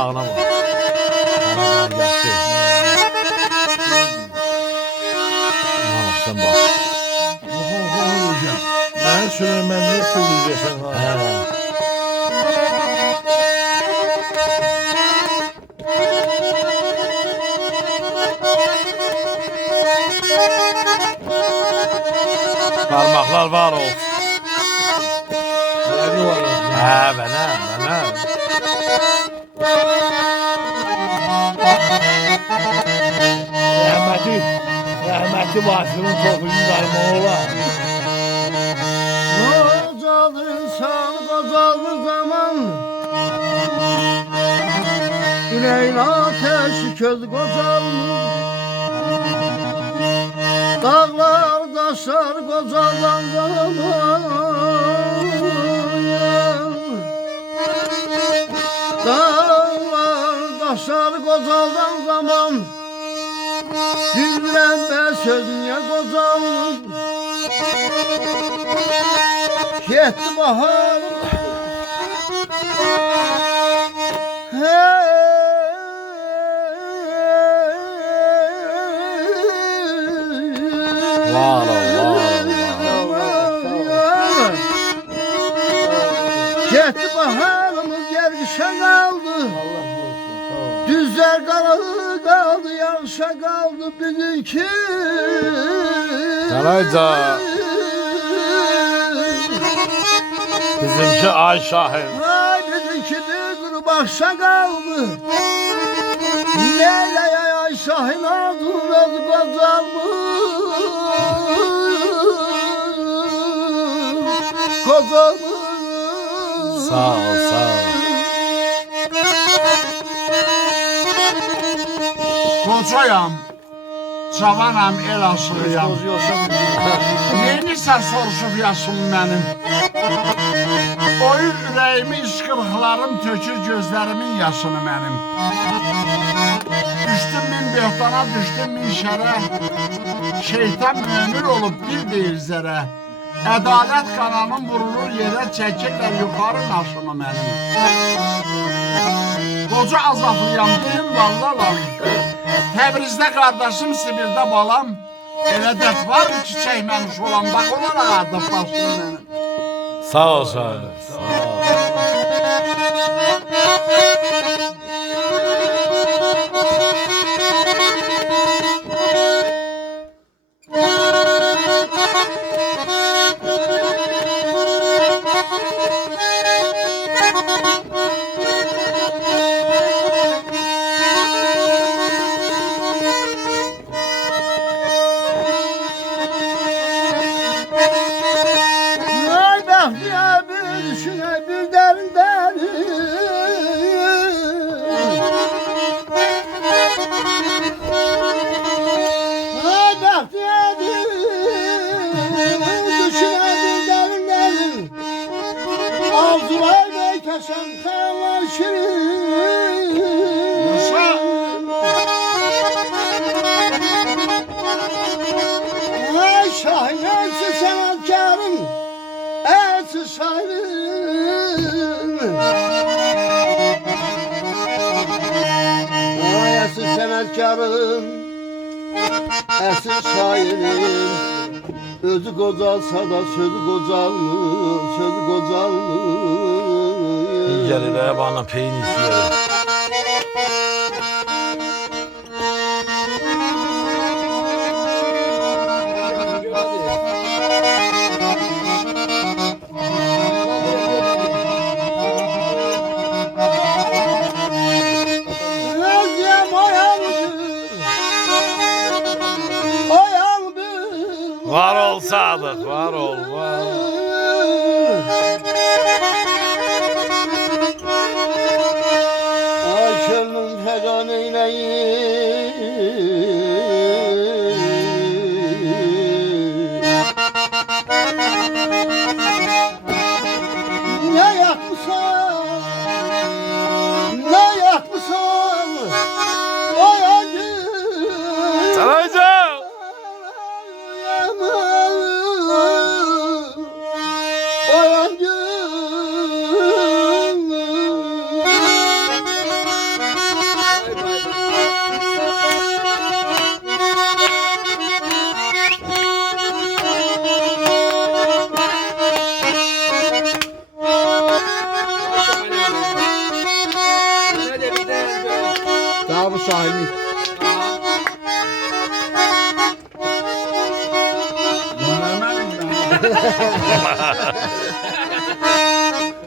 dağına bak. Kara yaşı. Bak sen bak. Ben Süleyman'ı pullayacaksan ha. He. Parmaklar var olsun. Hadi var olsun. He bana. Rahmetli Vasıf'ın topunu darma ola. Kocalı insan kocalı zaman, yüreğin ateşi köz kocalmış. Dağlar taşlar kocadan zaman, dağlar taşlar kocadan zaman. Bilmirəm ben sözüne qocalım. Getdi baharım. Var ol. Getdi baharımız gergişe kaldı. Düzler kaldı, yağışa kaldı bizimki. Sarayca. Bizimki Ay Şahin. Ay bizimki bir başa kaldı. Neyle ay Şahin aldın öz kocamı. Sağ ol. Kocayam, cavanam, el aşırıyam. Neyinirsən soruşub yaşım mənim? Oyur ürəyimi, işqırıqlarım tökür gözlərimin yaşını mənim. Düşdüm min böhtana, düşdüm min şərə. Şeytan ömür olub bir deyir zərə. Ədalət qananım vurulur yerə, çəkirlər yuxarı naşını mənim. Qoca azaflıyam, dilim vallalam. Təbrizdə qardaşım, Sibirdə balam. Elə dət var mı ki, çəkməmiş olan, bax olaraq adıb başını mənim. Sağ ol Şahin. Sağ ol. Ay Bəxtiyə bir düşünə bir dərindən. Ay Bəxtiyə bir düşünə bir dərindən. Arzular beykəsən xəlar şirin. Ay Şahin elçi sənətkarım, elçi şairim. Ay elçi sənətkarım, elçi şairim. Özü qocalsa da sözü qocalmır, sözü qocalmır. İlgəlilərə bana peyin istəyir. Özlem oyandır, oyandır. Var ol Sadık, var ol. Ay könlüm fegan eyleyim. Ne yapmışsan, ne yapmışsan, oyandır. Sarayca. Oyandır.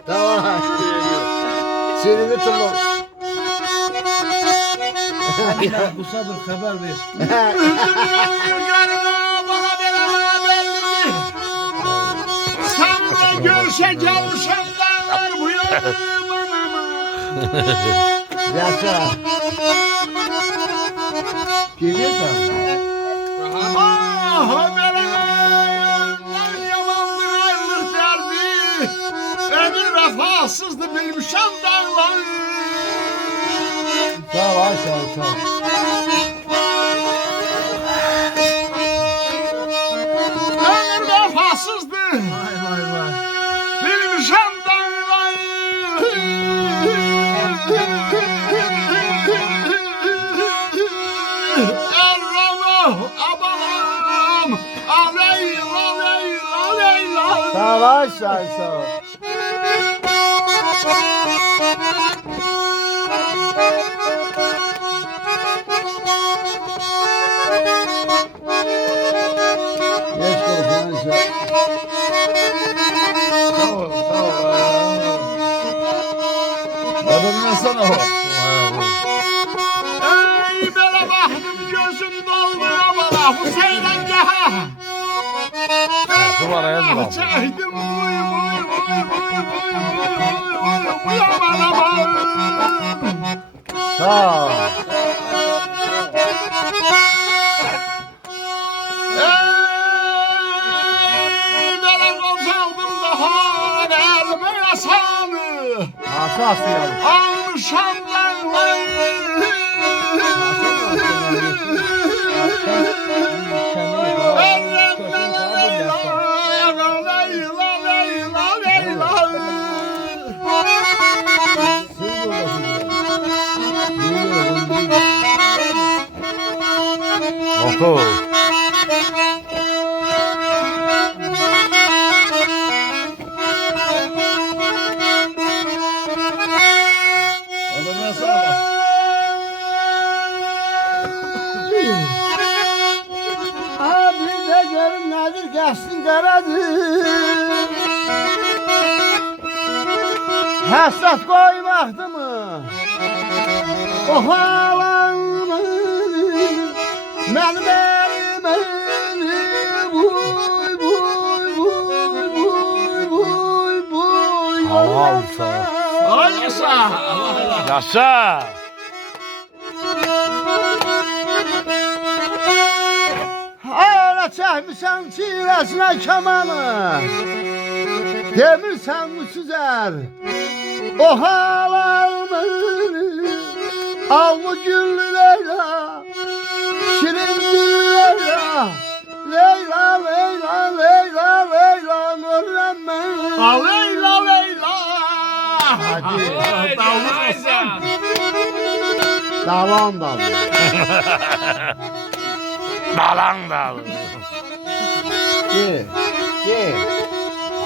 Tamam. Seni tamam. Bu sabır haber ver. Bana belli. Seninle görüşe çalışan dağlar bu yanıma. Yaşa. Geliyorsan. Ah benim yamandır ayrılık derdi. Ömür vefasızdı bilmişem dağlar. Sağ ol Ayşe, sağ ol. Ömür vefasızdı Vay vay vay. bilmişem dağlar. Errama abanam. Aleyla leyla leyla. Sağ ol Ayşe, sağ ol. Geç kalın Ayşe. Sağ ol, sağ ol. Adını sana o. Ey böyle baktım gözüm doldu bana bu seyrengaha. Duvara yazma. Çektim buy aman aman. Sağ ol. Ey böyle kocaldım daha elime yasanı. Asas yavrum. Almışam Oku. Adını sana bak. Abi de görün nedir geçsin karadır. Hasret koymaktı mı? O halanı benim elime buy buy buy buy buy buy. Hava alsa. Ay yaşa. Yaşa. Hala çəkmişəm çiləsinə kamanı. Demirsən bu süzər. O halalını allı güllü Leyla. Şirin güllü Leyla. Leyla Leyla Leyla Leyla görürəm mən. Leyla Leyla. Hadi. Davulsun. Davam da. Dalan dal. Gel. Gel.